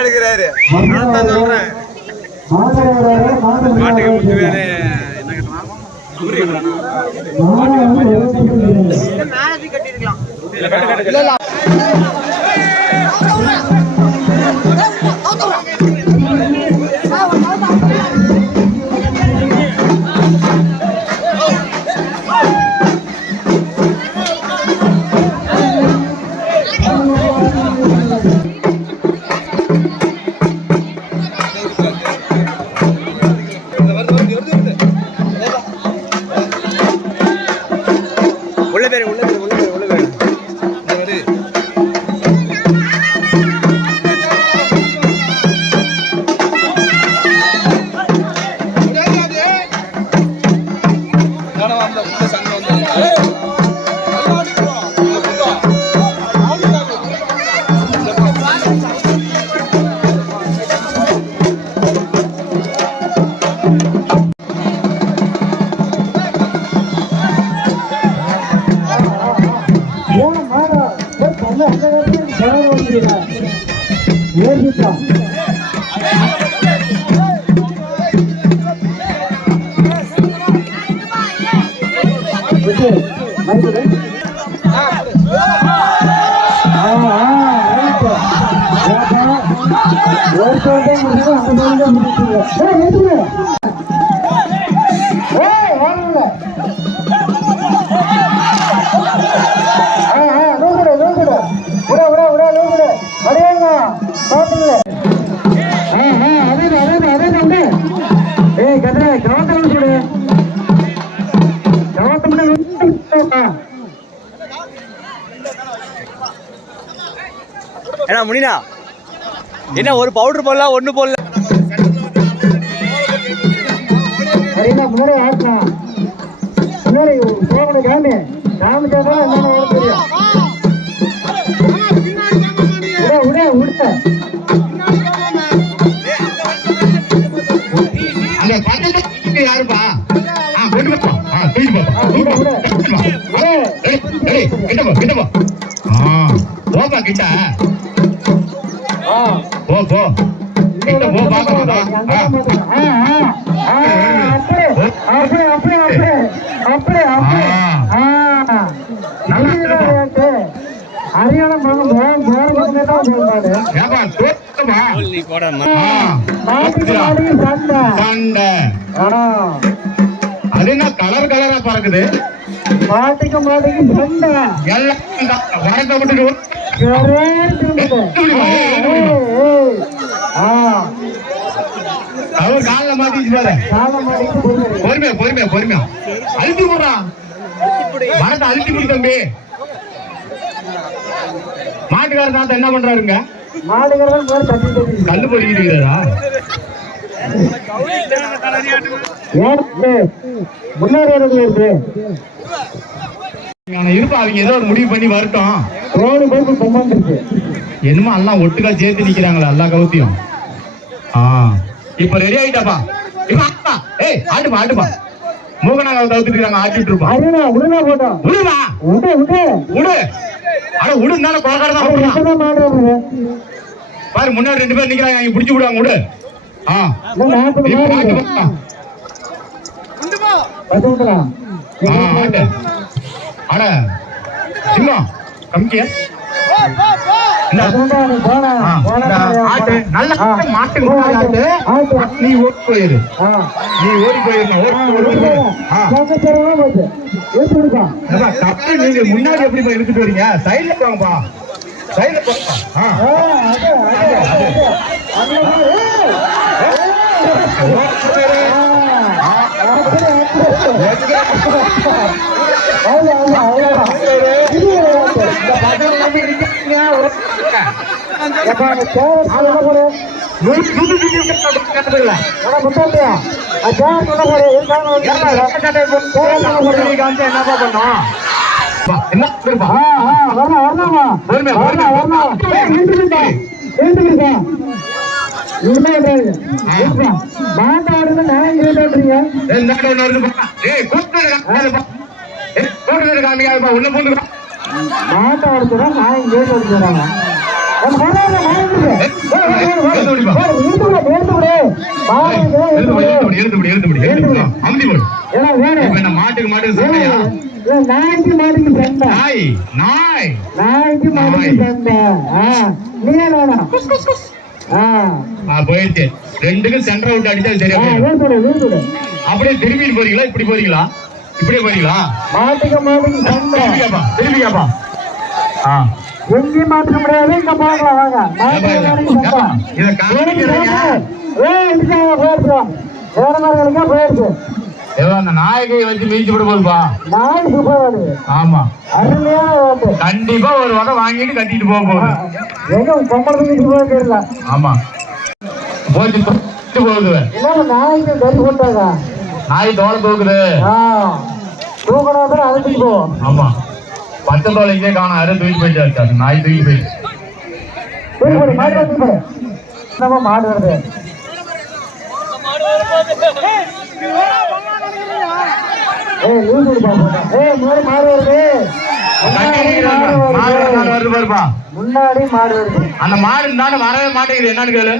எடுக்கிறாரு. சொல்றேன். மாட்டுக்கு முத்து வேறு என்ன கட்டலாம். உள்ள கொடுத்து ஒருத்தர் தான் முடிச்சு அந்த தான் முடிச்சுங்க என்ன முனினா? என்ன ஒரு பவுடர் போடல ஒன்று போடல? சண்டை. அது என்ன கலர் கலரா பறக்குது. மாட்டுக்கு மாட்டுக்கு சண்டை. எல்லாம் வரத்தை விட்டுட்டு அவர் காலில் மாட்டிச்சு பாரு. பொறுமையா பொறுமையா பொறுமையா அழுத்தி விடுறான் மரத்தை அழுத்தி தம்பி. மாட்டுக்கார தாத்தா என்ன பண்றாருங்க? கல்லு இருப்பா அவங்க ஏதோ ஒரு முடிவு பண்ணி வரட்டும் ரோடு போய் கொண்டாந்துருக்கு என்னமோ எல்லாம் ஒட்டுக்கா சேர்த்து நிக்கிறாங்களா எல்லா கவுத்தியும் ஆ இப்ப ரெடி ஆயிட்டாப்பா இப்ப ஆட்டுப்பா ஏய் ஆட்டுப்பா ஆட்டுப்பா மூகனாங்க கவுத்துட்டு இருக்காங்க ஆட்டிட்டு இருப்பா அருணா உடனே போட்டோம் விடுவா விட்டு விடு அட விடு தானே தான் பாரு முன்னாடி ரெண்டு பேர் நிக்கிறாங்க அவங்க பிடிச்சு விடுவாங்க விடு. அட சிங்கம் கம்மியா? நீ ஓடி போயிரு. ஆ. நீ ஓடி போயிரு. ஓடி ஓடி போயிரு. ஆ. சங்கச்சரவா போச்சு ஏத்து விடுப்பா ஏப்பா, தப்பு நீங்க முன்னாடி எப்படி போய் எடுத்துட்டு வரீங்க? சைடுல போங்கப்பா. சைடுல போங்கப்பா ஆ ஆ அது அது அது அது நூறு நூறு டிகிரி கட்டதில்ல என்னப்பா பண்ணோம் என்ன பண்ணுப்பா பொறுமையா, பொறுமையா, பொறுமையா. இனிமே விடாதீங்க. ஏப்பா, மாட்டை ஆடுறது நான் காமிக்காதப்பா. உள்ள பூந்து வா. மாட்டை ஆடுறதா நான் என்ன மாட்டுக்கு மாட்டுக்கு சண்டையா? நாய்க்கு மாட்டுக்கு சண்டை நாய், நாய். நாய்க்கு மாட்டுக்கு சண்டை ஆ, நீ ஆ, போயிடுச்சு. ரெண்டுக்கும் சென்டர் விட்டு அடிச்சா சரியா. அப்படியே திரும்பி போறீங்களா? இப்படி போறீங்களா? இப்படியே போறீங்களா? மாட்டுக்கு மாட்டுக்கு சண்டை. திரும்பியாப்பா திரும்பியாப்பா. ஆ. எங்கேயும் மாட்டுக்க முடியாது இங்க பார்க்கலாம் வாங்க. இத போயிடுச்சு. வேற மாதிரி போயிடுச்சு. ஏதோ அந்த நாயகையை வச்சு மீச்சு விட போதுப்பா நாய் சூப்பர் வருது ஆமா கண்டிப்பா ஒரு வகை வாங்கிட்டு கட்டிட்டு போக போகுது. ஆமா. போச்சு போகுது. நாய் தோலை தூக்குது. ஆ தூக்கணும் அழைச்சிட்டு போவோம் ஆமா. பச்சை தோலை இங்கே காணும் அரை தூக்கி போயிட்டு அது நாய் தூக்கி போயிட்டு மாடு வருது? ஏய் லூசு விடு பாப்பா ஏய் வருது. கட்டி முன்னாடி. மாடு வருது. வருது. வருது அந்த மாடு இருந்தாலும் வரவே மாட்டேங்குது. என்னன்னு கேளு.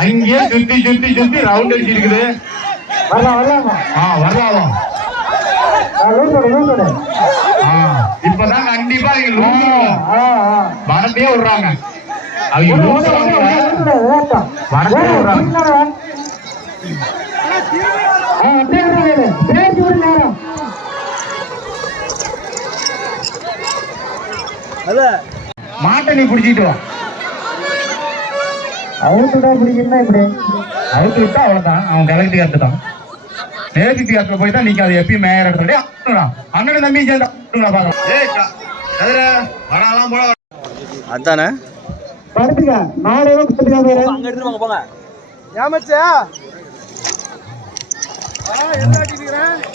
அங்கேயே சுத்தி சுத்தி சுத்தி ரவுண்ட் அடிச்சு இருக்குது வரலாம். வரலாமா ஆ வரலாம் இப்பதான் கண்டிப்பா வரத்தையே விடுறாங்க. அவங்க லூசு விடு, விடு, வாங்குறாங்க. விடு, விடு, வேண்டாம். வடக்கே ஏய், விடுறாங்க. பின்னாடி வா. ஆ, அப்படியே விடு, விடு. பேசி விடு நேரம். மாட்டை நீ பிடிச்சிட்டு வா. அவுத்துட்டா பிடிக்குன்னா இப்படி அவுத்து விட்டா அவ்வளவுதான். அவன் கலெக்ட் தான். நேரத்துக்கு காத்துல போய் தான் நீங்க அதை எப்பயும் மேயர் இடத்துல. அண்ணன் தம்பி சேர்ந்து போல அதானே? படுத்துக்க. படுத்துக்க பேரு. அங்க எடுத்துட்டு வாங்க போங்க.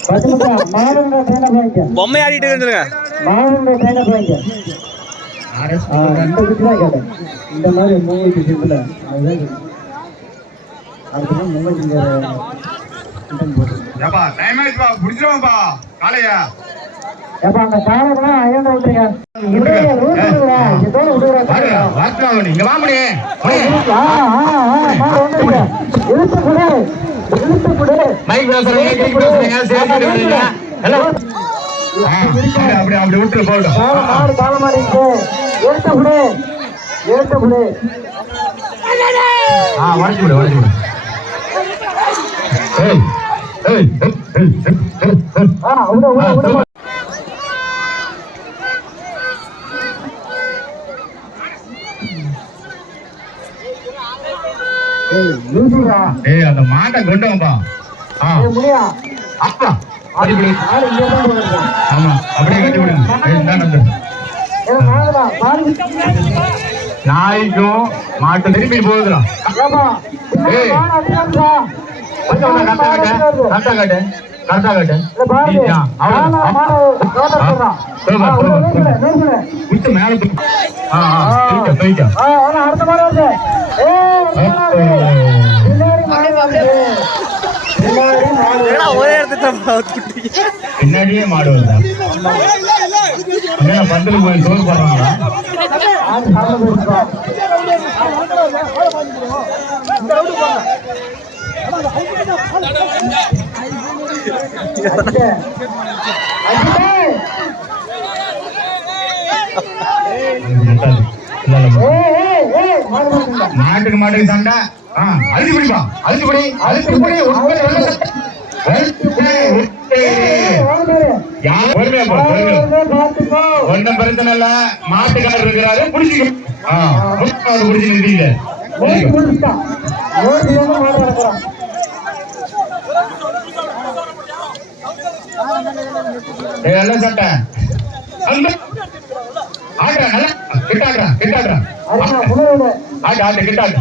போய்க்க பொம்மை ஆடிட்டு இருந்துருங்க. கேட்டேன். இந்த மாதிரி அதுதான் கேட்டேன். ஏப்பா டைம் காலையா. ஏப்பா அந்த விட்டுருங்க இங்க. இழுத்து இழுத்து. மைக் விடுறீங்க எல்லாம் ஆ, அப்படி அப்படி அப்படி விட்டுரு மாடு, கால இருக்கு. ஆ விடு விடு ஏய் ஏய் ஆ, விடு, விடு, விடு. ஏய், அந்த மாட்டை கொண்டு வாப்பா ஆ முடியா? அப்பா ஆமா அப்படியே கட்டி விடுங்க. நாய்க்கும் மாட்டு திருப்பி கரெக்டா காட்டு கரெக்டா காட்டு பாரு. பின்னாடியே மாடு வருதா? பந்தல் பந்தலுக்கு போய் சோறு போடுறாங்களா? மாட்டுக்கு மாட்டுக்கு சண்டை. ஆ, பிடிப்பா. அழுத்தி பிடி அழுத்தி பிடி. உட்காரு, பிரச்சனை இல்ல மாட்டுக்காரர் இருக்கிறாரு புடிச்சு சட்டை நல்லா கிட்டாடுறா கிட்டாடுறா கிட்டாடு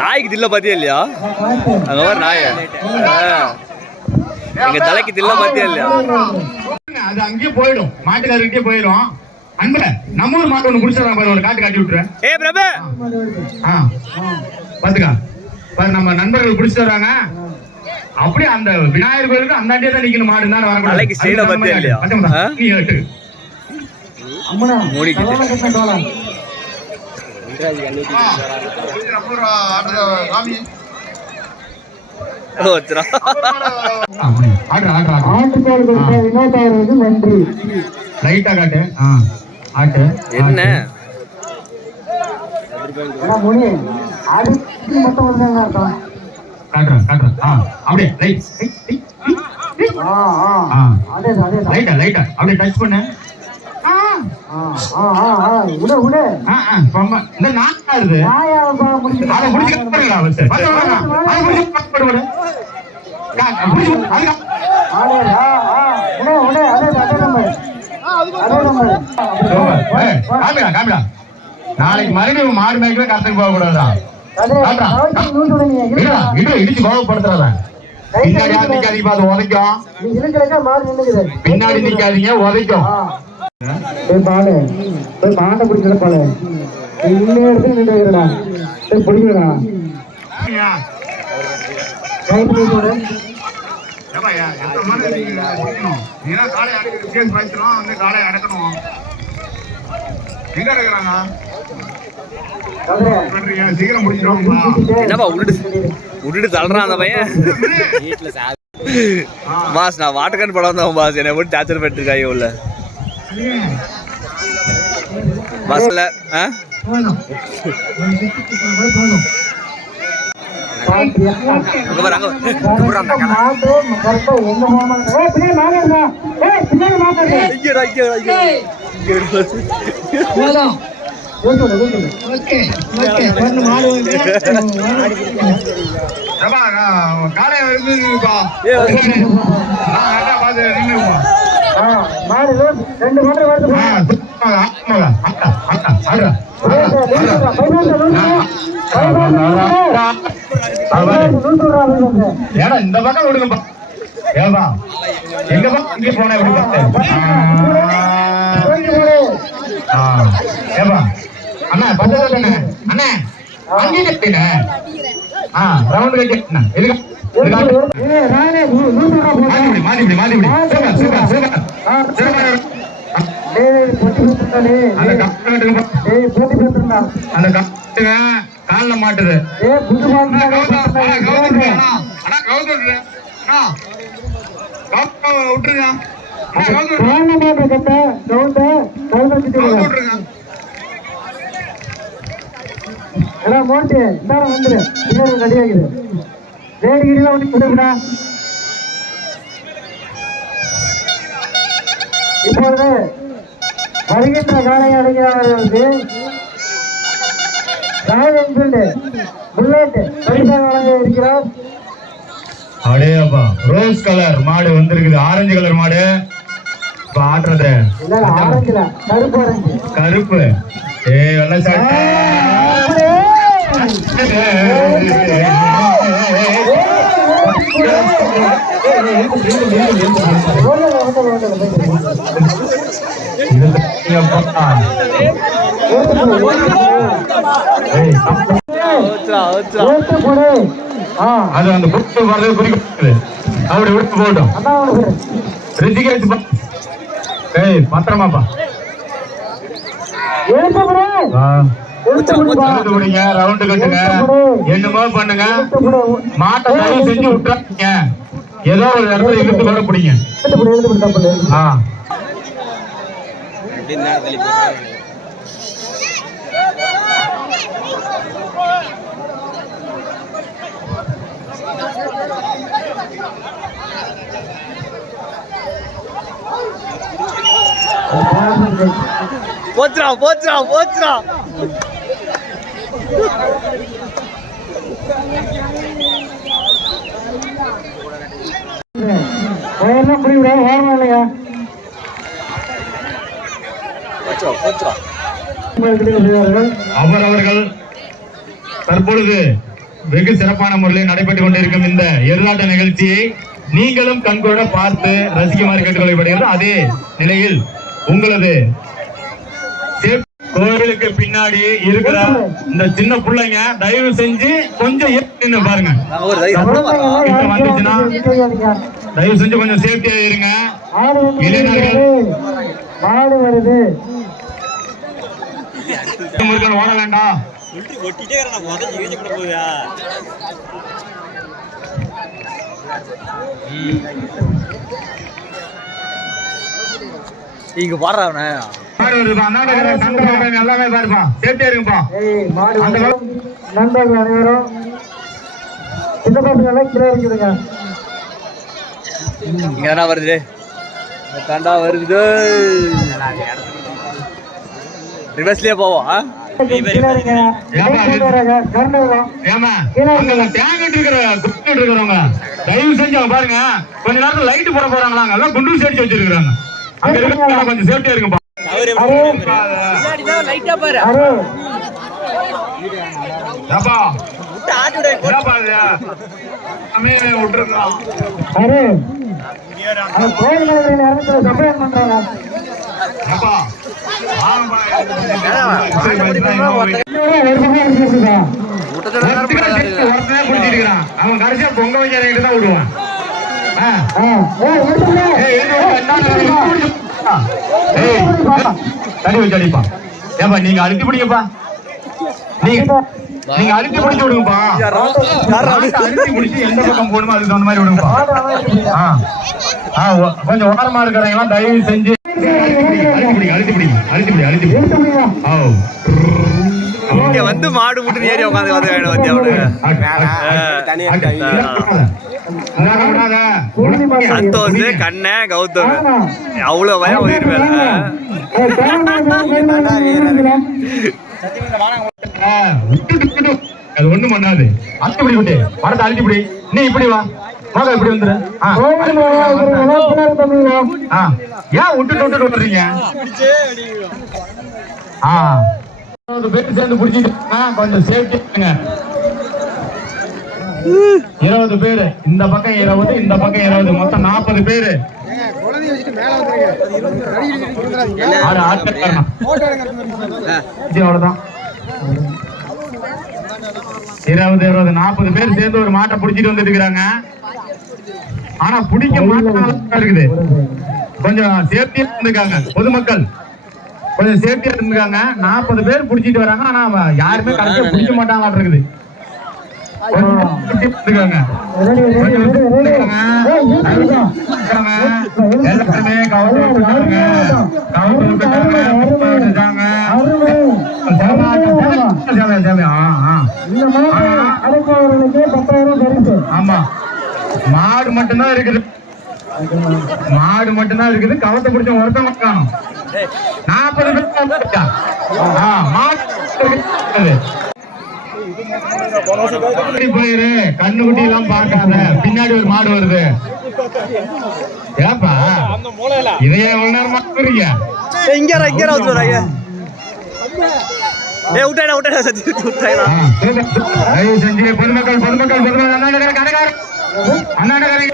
நாய்க்கு தில்ல பாத்தியா இல்லையா. அங்க வர நாய. எங்க தலைக்கு தில்ல பாத்தியா இல்லையா? அது அங்கேயே போயிடும். மாட்டுக்காரர்கிட்டயே போயிடும். அன்புல நம்ம ஊர் மாட்டு ஒண்ணு குடிச்சிடறாங்க பாரு ஒரு காட்டு காட்டி விட்டுறேன் ஏ பிரபு! ஆ. பாத்துக்கா. பாரு நம்ம நண்பர்கள் குடிச்சிட்டு வராங்க. அப்படியே அந்த விநாயகர் கோயிலுக்கு அந்த அண்டியே தான் நிக்கணும். மாடு தான் வரக்கூடாது. தலைக்கு பத்தியா தகுந்த இல்லையா? மாதிரி மூடிக்கிட்டு. நன்றி லைட்டா காட்டு ஆட்டு என்ன? காட்டுறேன் காட்டுறேன் ஆ. அப்படியே லைட், லைட், லைட். ஆ ஆ. ஆ. அதே அதே லைட்டா லைட்டா அப்படியே டச் பண்ணு. நாளைக்கு மறுபடியும் மாடு மேய்க்கவே கஷ்டத்துக்கு போக கூடாதா இடிச்சு கோவப்படுத்துறத பின்னாடி நிக்காதீங்க அது உதைக்கும். பின்னாடி நிக்காதீங்க உதைக்கும். போய் பாலு போய் மாட்டை பிடிக்கிற பாலு. இடத்துல நின்று வைக்கிறடா பிடிக்கிறடா தள்ளுறான் அந்த பையன்? பாஸ் நான் வாட்டக்கன் படம் வந்தவன் பாஸ். என்னை போட்டு டார்ச்சர் பண்ணிருக்காங்க உள்ள. பஸ்ல? அங்க பாரு அங்க கும்பிடுறான் மாடு ரெண்டு மாடு வருது ஏடா இந்த பக்கம் எங்க இங்க எப்படி அண்ணா பத்து அங்கே கட்டின ஆ ரவுண்ட் கட்டின கால்ல மாட்டுது. விட்டுருங்க, விட்டுருங்க. மோட்டு வந்துரு ரெடி ஒன்று கொடுக்குடா இப்பொழுது வருகின்ற காலை அடைகிறார்களுக்கு ராயல் என்ஃபீல்டு புல்லட் பரிசாக வழங்க இருக்கிறார். அடேப்பா ரோஸ் கலர் மாடு வந்திருக்குது. ஆரஞ்சு கலர் மாடு. இப்ப கருப்பு கருப்பு. ஏ வெள்ள சாட்டு. அது அந்த புட்டு வரது குறிக்கிறது அப்படி விட்டு போட்டோம் பா- ஏய் பத்திரமாப்பா எழுத்து விடுங்க ரவுண்டு கட்டுங்க. என்னமோ பண்ணுங்க. மாட்டை தயவு செஞ்சு விட்டுறாதீங்க. ஏதோ ஒரு இடத்துல இழுத்து வர பிடிங்க. போடு எழுத்து போச்சுடா போச்சுடா போச்சுடா. ஓரமா இல்லையா? அவர் அவர்கள் தற்பொழுது வெகு சிறப்பான முறையில் நடைபெற்றுக் கொண்டிருக்கும் இந்த எருளாட்ட நிகழ்ச்சியை நீங்களும் கண்கூட பார்த்து ரசிக்குமாறு கேட்டுக்கொள்ளப்படுகிறது. அதே நிலையில் உங்களது கோயிலுக்கு பின்னாடி இருக்கிற இந்த சின்ன பிள்ளைங்க தயவு செஞ்சு கொஞ்சம் நின்னு பாருங்க. வந்துச்சுன்னா தயவு செஞ்சு கொஞ்சம் சேஃப்டியா இருங்க. இளைஞர்கள். ஓட வேண்டாம் இங்க எல்லாமே பாருப்பா. சேஃப்டியா இருங்கப்பா. ஏய் மாடு. அந்த வந்து நண்பர்கள் அனைவரும் சின்ன பசங்க எல்லாம் கீழே இருக்குதுங்க இங்க தானே வருது? இந்த கண்டா வருது. ரிவர்ஸ்லயே போவோம் தயவு செஞ்சு பாருங்க. கொஞ்ச நேரத்துல லைட் போட எல்லாம் குண்டு சேர்த்து வச்சிருக்காங்க கொஞ்சம் சேஃப்டியா இருக்குப்பா அவன் கடைசியா பொங்க வைக்கிறவங்கிட்ட தான் விடுவான். ஏய் தடி வச்சு அடிப்பா ஏப்பா நீங்க அழுத்தி பிடிங்கப்பா நீங்க நீங்க அழுத்தி பிடிச்சு விடுங்கப்பா அழுத்தி பிடிச்சு எந்த பக்கம் போகணுமோ அதுக்கு தகுந்த மாதிரி விடுங்கப்பா ஆ. ஆ, கொஞ்சம் ஓரமா இருக்கிறவங்க தயவு செஞ்சு அழுத்தி பிடிங்க அழுத்தி பிடிங்க அழுத்தி பிடி அழுத்தி பிடி இழுத்து முடியுமா ஓ இங்க வந்து மாடு முட்டு ஏறி உட்காந்து வந்து வேணும் வந்து அவனுக்கு சந்தோஷ் கண்ண கௌதம். அவ்வளவு பயம் உயிர் அது ஒண்ணும் பண்ணாது. அழுத்தி பிடி விட்டு நீ இப்படி வா. இப்படி வந்துரு. ஏன் விட்டுட்டு விட்டுட்டு வர்றீங்க ஆ. பேர் சேர்ந்து பிடிச்சிட்டு கொஞ்சம் சேஃப்டி இருபது பேரு. இந்த பக்கம் இருபது இந்த பக்கம் இருபது. மொத்தம் நாற்பது பேரு. அவ்வளவுதான். இருபது இருபது நாற்பது பேர் சேர்ந்து ஒரு மாட்டை பிடிச்சிட்டு வந்துட்டு இருக்கிறாங்க. ஆனா பிடிக்க மாட்டா இருக்குது. கொஞ்சம் சேஃப்டியா இருந்துக்காங்க பொதுமக்கள். கொஞ்சம் சேஃப்டியா இருந்துக்காங்க. நாற்பது பேர் பிடிச்சிட்டு வராங்க. ஆனா யாருமே கரெக்டா பிடிக்க மாட்டாங்க இருக்குது. எல்லாருமே. ஆமா. மாடு மட்டும்தான் இருக்குது. மாடு மட்டும்தான் இருக்குது. கவத்தை பிடிச்ச ஒருத்தவங்க காணும். நாற்பது பேர் மாடு போயிரு கண்ணுக்குட்டி எல்லாம் பார்க்காத. பின்னாடி ஒரு மாடு வருது. ஏப்பா? இதையே எவ்வளவு நேரமா இருக்கிறீங்க ஏய், இங்க இங்க இறா, வந்து வரா, ஐயா. ஏய் விட்டாடா விட்டாடா சத்தி விட்டாடா ஆ, சரி. தயவு செஞ்சு பொதுமக்கள் பொதுமக்கள் பொதுமக்கள் அண்ணாநகர் கடைக்காரர். அண்ணாநகர்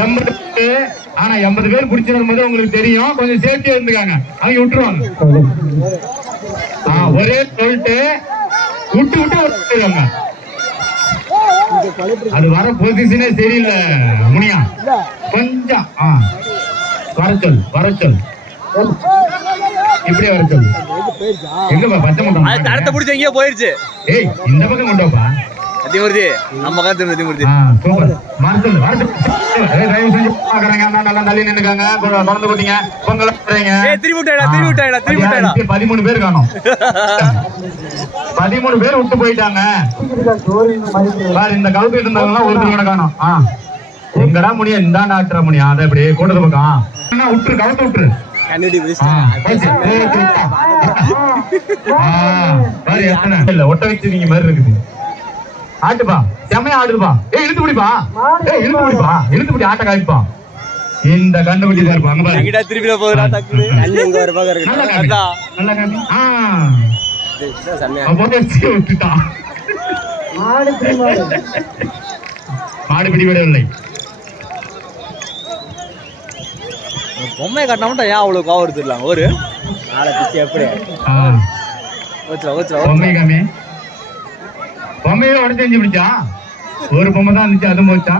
எண்பது பேர். ஆனா எண்பது பேர் பிடிச்சி வரும்போது உங்களுக்கு தெரியும். கொஞ்சம் சேஃப்டியா இருந்துக்காங்க. அவங்க விட்டுருவாங்க. ஒரே சொல்லிட்டு விட்டு விட்டு விட்டுருவாங்க அது வர பொசிஷனே சரியில்லை முனியா. கொஞ்சம் ஆ. வர சொல் வர சொல். இப்படியே வர சொல். எங்கப்பா பச்சை அது முட்டம் தடத்தை பிடிச்சி எங்கேயோ போயிருச்சு. ஏய் இந்த பக்கம் கொண்டு வாப்பா. சத்தியமூர்த்தி நம்ம திரும்ப சத்தியமூர்த்தி பதிமூணு பேர் காணோம். பதிமூணு பேர் விட்டு போயிட்டாங்க. இந்த கவுத்து இருந்தவங்க ஒருத்தர் கூட காணோம். எங்கடா முடியும் இந்த டாக்டர் முடியும் அதை அப்படியே கூட்டத்து பக்கம். விட்டுரு கவுத்து விட்டுரு ஒட்ட வச்சிருக்கீங்க மாதிரி இருக்குது. ஆட்டுப்பா. செம்மையா ஆடுதுப்பா. ஏய் இழுத்து பிடிப்பா. ஏய் இழுத்து பிடிப்பா. இழுத்து பிடி ஆட்ட காய்ப்பா இந்த கண்டுபிடி பாருப்பா அங்க பாரு. எங்கிட்ட திருப்பி போகுதுடா டக்குனு. இங்க ஒரு பக்கம் இருக்கு நல்லா. நல்லா காமி. ஆ. செம்மையா அப்போ வச்சு விட்டுட்டான் மாடு பிடி விடவில்லை பொம்மையை கட்டினா மட்டும் ஏன் அவ்வளவு கோவம் எடுத்துடலாம்? ஒரு. நாளை பிச்சு எப்படி ஆ. ஓச்சுல ஓச்சுல பொம்மை காமி. பொம்மையே உடச்சு பிடிச்சா? ஒரு பொம்மை தான் இருந்துச்சு அதுவும் போச்சா?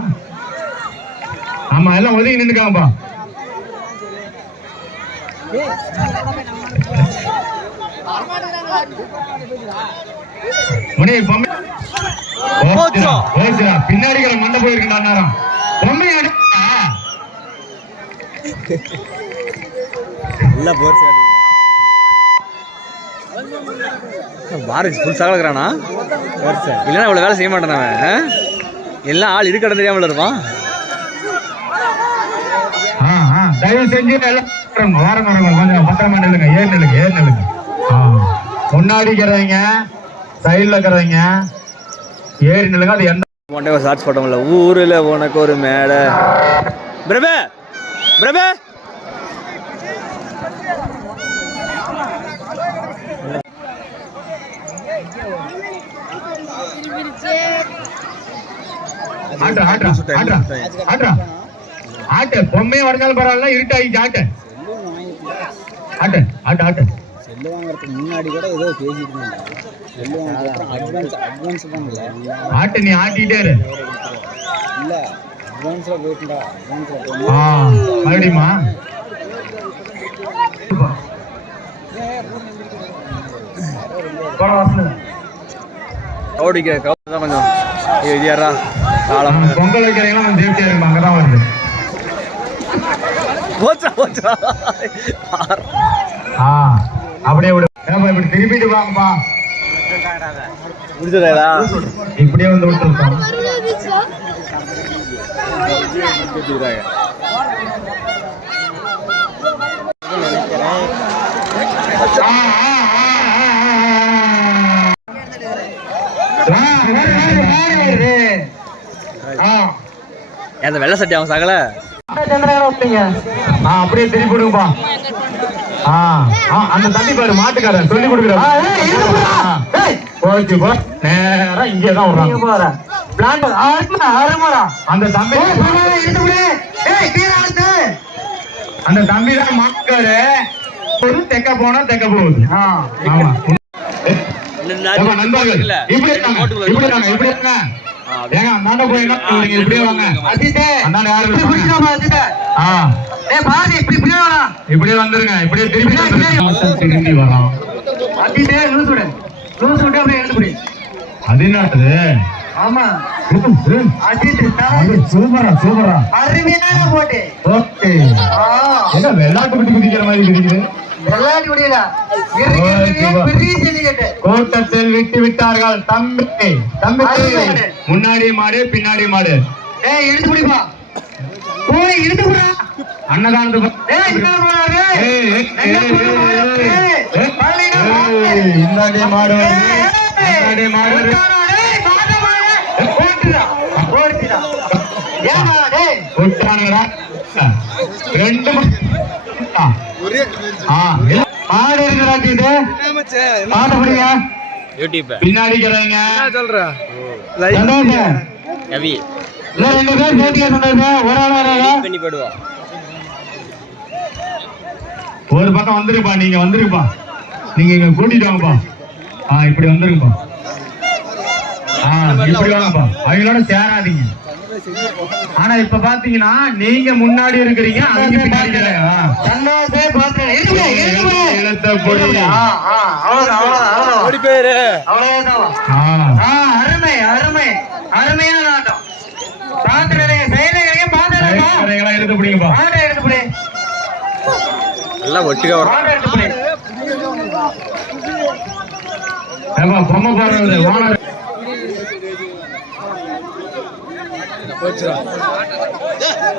ஆமா எல்லாம் ஒதுங்கி நின்னுக்காங்கப்பா. மணி பொம்மை. பின்னாடி இருக்கிற மண்டை போயிருக்கா நேரம் பொம்மை பாரதி ஃபுல் சகலக்கிறானா இல்லைன்னா இவ்வளோ வேலை செய்ய மாட்டான் அவன்? எல்லாம் ஆள் இருக்கட தெரியாமல் இருப்பான் தயவு செஞ்சு எல்லாம் வாரங்க. கொஞ்சம் பத்திரமா நில்லுங்க ஏறு நில்லுங்க ஏறு நில்லுங்க ஆ. முன்னாடி இருக்கிறவங்க சைடுல இருக்கிறவங்க ஏறி நில்லுங்க அது எந்த ஒரு ஷார்ட்ஸ் போட்டோம்ல ஊரில் உனக்கு ஒரு மேடை பிரபே பிரபே ஆட்டு பொம்மையை உடஞ்சாலும் பரவாயில்ல இருட்டாயிச்சு ஆட்டு. ஆட்டு ஆட்டு ஆட்டு. செல்லு வாங்குறதுக்கு முன்னாடி கூட ஏதோ பேசிட்டு இருந்தாங்க. செல்லு வாங்குறது அப்புறம் அட்வான்ஸ் அட்வான்ஸ் பண்ணல. ஆட்டு நீ ஆட்டிட்டே இரு. இல்ல அட்வான்ஸ்ல போயிட்டுடா அட்வான்ஸ்ல ஆ மறுபடியுமா? வாசலு. கவுடிக்க கவுடி தான் கொஞ்சம் ஐயோ, இது யாரா காலம் பொங்கல் வைக்கிறீங்களா? சேஃப்டியா இருக்கும் அங்கதான் வருது. போச்சா போச்சா? ஆ அப்படியே விடு. ஏப்பா இப்படி திருப்பிட்டு வாங்கப்பா. முடிச்சதா இப்படியே வந்து விட்டுருக்கோம் ஆ, ஆ, ஆ, ஆ, ஆ. ஆ, வருது, வருது, மாறி வருது. ஆ. அந்த வெள்ளை சட்டி அவன் சகல. ஆ, அப்படியே திருப்பி விடுங்கப்பா அந்த தம்பி பாரு மாட்டுக்காரன். சொல்லி போ. நேரா இங்கே தான் வர்றாங்க அந்த தம்பி அந்த தம்பி தான் மாட்டுக்காரு ஒரு தெக்க போனா தெக்க போகுது. ஆமா. ஏப்பா, நண்பர்கள். இப்படி இருக்காங்க இப்படி இருக்காங்க இப்படி இருக்காங்க. ஏங்க அந்தாண்ட போய் என்ன பண்ணுவீங்க? இப்படியே வாங்க. அந்தாண்ட யாரு இப்படியே வந்துருங்க இப்படியே. மட்டும் திரும்பி வரோம் அது என்னது சூப்பரா சூப்பரா. ஓகே. என்ன வெள்ளாட்டு குட்டி குதிக்கிற மாதிரி குதிக்குது கூட்டத்தில் விட்டு விட்டார்கள் தம்பி. தம்பி முன்னாடி மாடு பின்னாடி மாடு. ஏய், மாடு. வருது. இந்தாண்டி மாடு? வருது. விட்டானுங்கடா. ரெண்டு மாடு இது பிடிங்க. பின்னாடி. கவி இல்ல, ரெண்டு பேர். ஒரு ஆள் வராதா? பண்ணி போடுவா ஒரு பக்கம் வந்துருப்பா நீங்க வந்துருப்பா. நீங்க இங்க கூட்டிட்டு வாங்கப்பா. ஆ இப்படி வந்துருங்கப்பா. ஆ இப்படி வாங்கப்பா. அவங்களோட சேராதீங்க. ஆனா இப்ப பாத்தீங்கன்னா நீங்க முன்னாடி இருக்கிறீங்க அவங்க பின்னாடி இருக்கிறாங்க. ஆ. இழுத்த பொடி. ஓடி போயிரு. ஆ. கரைகளை இழுத்து பிடிங்கப்பா. எல்லாம் ஒட்டுக்கா வரும் ஏப்பா பொம்மை போடுறது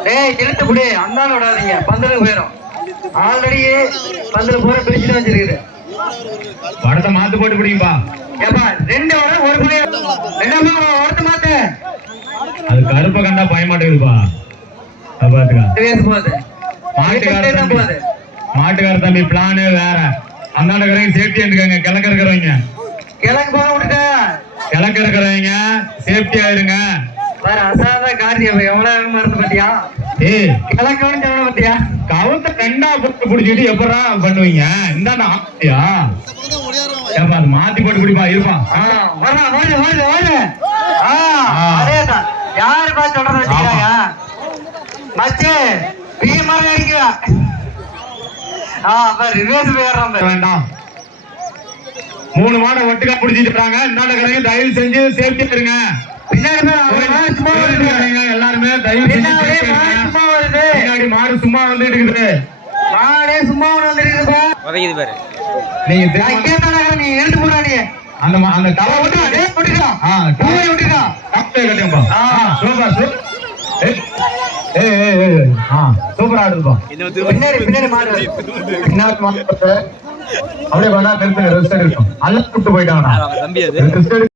டேய் இழுத்து புடி அந்தால விடாதீங்க. பந்தலுக்கு போயிடும் ஆல்ரெடி பந்தல பூரா பிரிச்சுட்டு வச்சிருக்குது. படத்தை மாத்து போட்டு பிடிங்கப்பா ஏப்பா ரெண்டு வர ஒரு புடி ரெண்டாம் ஒருத்த மாத்த. அது கருப்பை கண்டா பயமாட்டேங்குதுப்பா. அது பாத்துக்கா. பேச போகுது. மாட்டுக்கார தம்பி மாட்டுக்கார தம்பி பிளானே வேற. அந்தாண்ட இருக்கிறவங்க சேஃப்டி இருக்காங்க கிழக்க இருக்கிறவங்க. கிழக்கு போக விட்டுட்டா கிழக்க இருக்கிறவங்க சேஃப்டியா இருங்க. வேற அசாத காரியம். எவ்வளவு மருந்து பத்தியா? ஏய் கிழக்கு எவ்வளவு பத்தியா? கவுத்த கண்டா போட்டு பிடிச்சிட்டு எப்படா பண்ணுவீங்க? ஏப்பா அது மாத்தி போட்டு குடிப்பா இருப்பா. ஓடு ஓடு ஓடு. அதேதான் யாரு பா சொல்றது வச்சுக்கிறாங்க? மச்சு பீ மாதிரி அடிக்கிறா. ஆ அப்ப ரிவர்ஸ். வேண்டாம். மூணு மாடை ஒட்டுக்கா பிடிச்சிட்டு இருக்காங்க இந்தாண்ட கடைங்க தயவு செஞ்சு சேஃப்டி இருங்க. எல்லாருமே தயவு மாடு. சும்மா வருது. பின்னாடி மாடு சும்மா வந்துட்டு இருக்குது மாடே சும்மா வந்துருக்குப்பா உதைக்குது பாரு. நீங்க தானே நீ எடுத்து நீ அந்த மா- அந்த விட்டுடா விட்டு விட்டுடா ஆ பூவை விட்டுடா கப்பை கட்டுங்கப்பா ஆ. சூப்பர் ஏய் ஏய், ஏய் ஆ சூப்பரா ஆடுதுப்பா பின்னாடி பின்னாடி மாடு. வருது. பின்னாடி மாடு வருது. அப்படியே வேணா நிறுத்துங்க ரெஸ்ட் எடுக்கும் அல்ல கூப்பிட்டு போயிட்டாங்கடா. தம்பி அது. ரெஸ்ட்